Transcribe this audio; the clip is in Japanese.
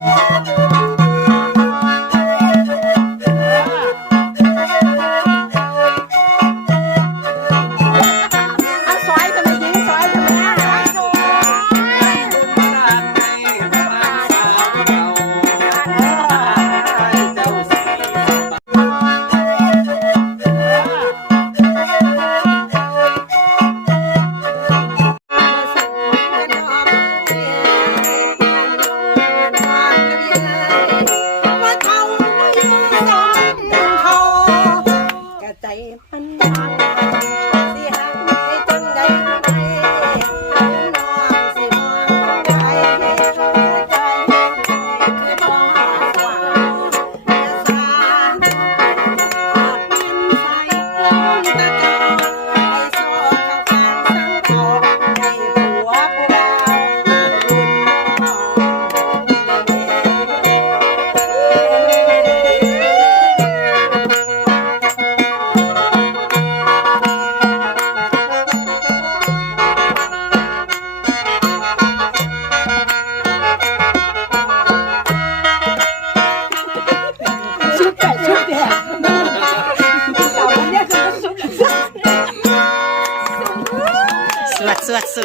Thank you. มัน わつわつ。